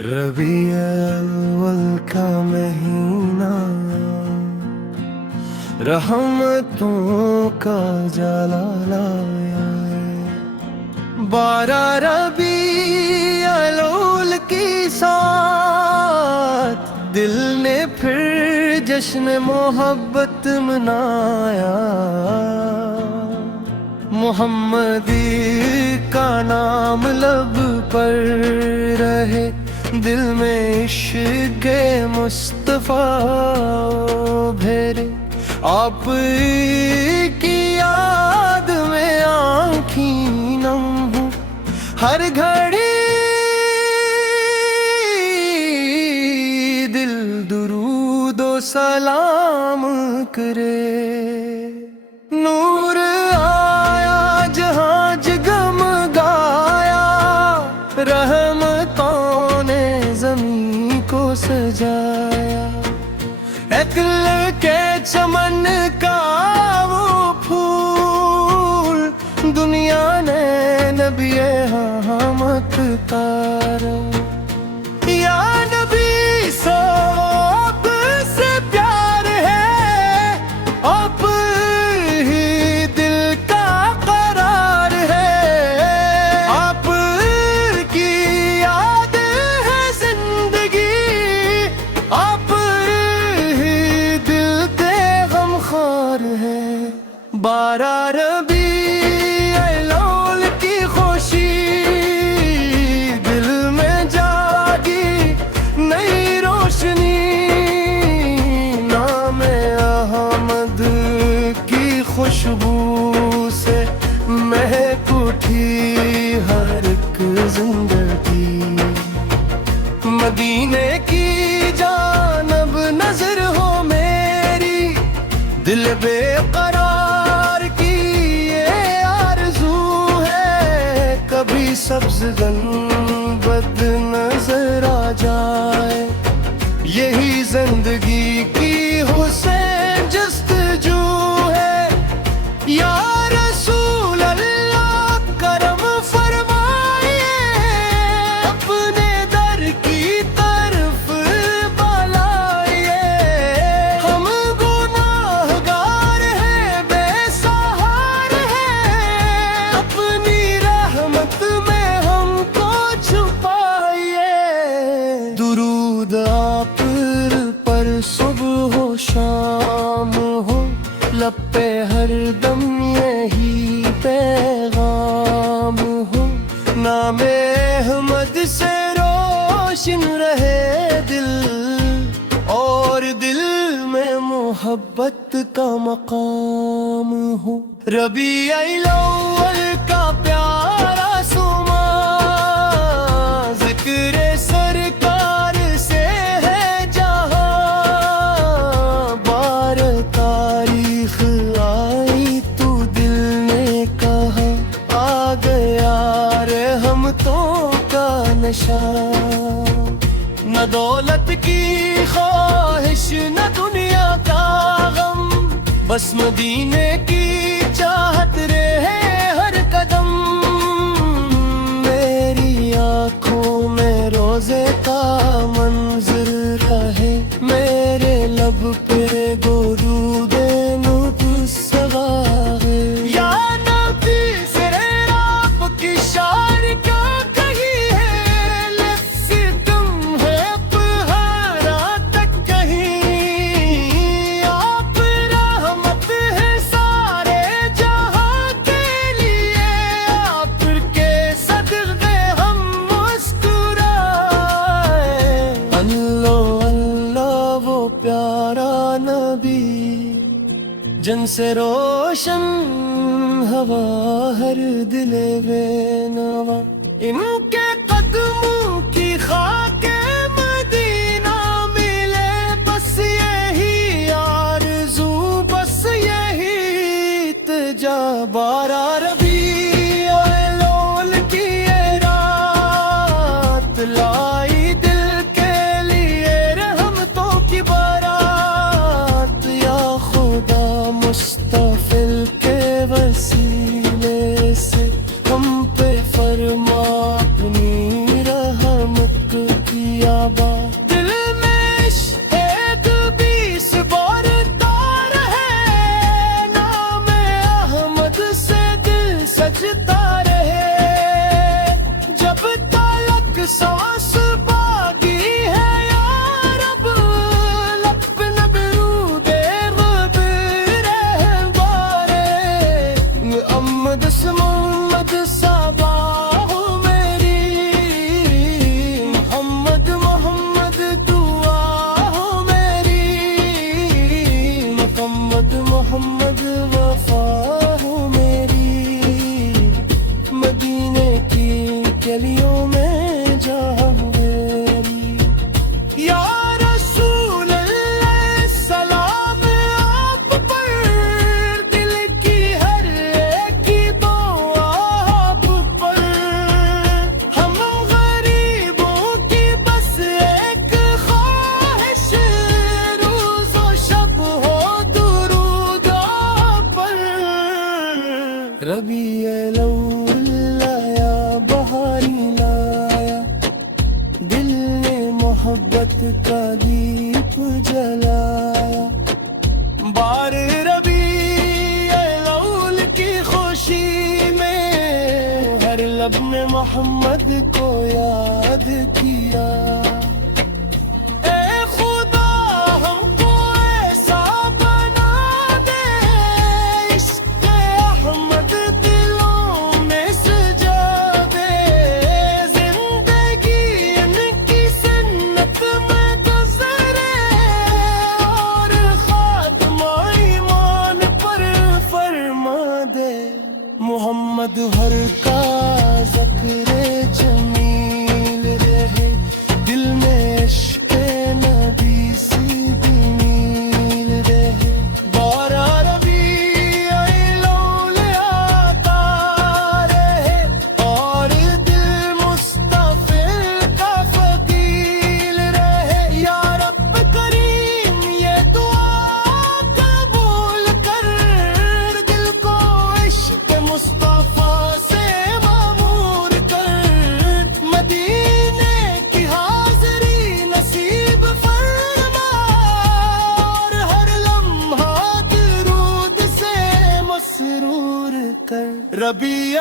ربیع الاول کا مہینہ رحمتوں کا جلال لایا ہے۔ 12 ربیع الاول کی ساتھ دل نے پھر جشن محبت منایا۔ محمدی کا نام لب پر رہے، دل میں عشق مصطفیٰ بھیرے۔ آپ کی یاد میں آنکھیں نم ہوں، ہر گھڑی دل درود و سلام کرے۔ نور آیا جہاں جگمگایا، رحمتوں نے زمین کو سجایا۔ عقل کے چمن کا وہ پھول، دنیا نے نبی احمد تارا۔ یا نبی سو آپ سے پیار ہے، آپ ہی دل کا قرار ہے، آپ کی یاد ہے زندگی، آپ ہی دل کے غمخوار ہے۔ 12 ربیع الاول کی خوشی دل میں جاگی نئی روشنی، نام احمد کی خوشبو سے مہک اٹھی ہر ایک زندگی۔ مدینے کی جانب نظر ہو میری، دل بے قرار کی یہ آرزو ہے، کبھی سبز گنبد نظر آ جائے، یہی زندگی کی حسین جستجو ہے۔ یا رسول اللہ کرم فرمائیے، اپنے در کی طرف بلائیے، ہم گناہگار ہیں بے سہار ہیں، اپنی رحمت میں ہم کو چھپائیے۔ درود آپ پر صبح و شام ہو، لب پہ ہر دم یہی پیغام ہو، نام احمد سے روشن رہے دل، اور دل میں محبت کا مقام ہو۔ ربیع الاول کا پیارا سما، ذکر سرکار سے ہے جہاں، بار تاریخ آئی تو دل نے کہا، آ گیا رحمتوں کا نشان۔ نہ دولت کی خواہش نہ دنیا کا غم، بس مدینے کی چاہت رہے ہر قدم، میری آنکھوں میں روزے کا منظر رہے، میرے لب پہ درود نور سوارے۔ یا نبی سرے آپ کی شار کیا کہی ہے، لفظ تم ہے اپہارا تک کہیں، آپ رحمت ہے سارے جہاں کے لیے، آپ کے صدقے ہم مسکرائے۔ اللہ اللہ وہ پیارا نبی، جن سے روشن ہوا ہر دل بے نوا، ان کے قدموں کی خاک مدینہ ملے، بس یہی آرزو بس یہی تجا۔ 12 ربیع الاول کی یہ رات لائی دل کے لیے رحمتوں کی بارات، یا خدا مستفل کے وسیلے سے ہم پہ فرما بس باقی ہے یا رب لب پہ نبرود غب رہبارے محمد سے محمد صبا ہو میری محمد محمد دعا ہو میری محمد محمد وفا ہو میری مدینے کی گلیوں میں جا میری یا رسول اللہ سلام آپ پر دل کی ہر ایک دعا آپ پر ہم غریبوں کی بس ایک خواہش روز و شب ہو درود آپ پر ربیع الاول لایا بہاری لایا دل نے محبت کا دیپ جلایا بار ربیع الاول کی خوشی میں ہر لب نے محمد کو یاد کیا اے خدا ہم کو ایسا بنا دے عشق احمد دلوں میں سجا دے زندگی ان کی سنت میں گزرے اور خاتمہ ایمان پر فرما دے محمد ہر کا ذکر جمیل رہے دل میں عشق نبی سی میل رہے بارہ ربیع الاول آتا رہے اور دل مصطفی کا فقیل رہے یا رب کریم یہ دعا قبول کر دل کو عشق مصطفیٰ سے معمور کر مدینے کی حاضری نصیب فرما اور ہر لمحہ درود سے مسرور کر ربیع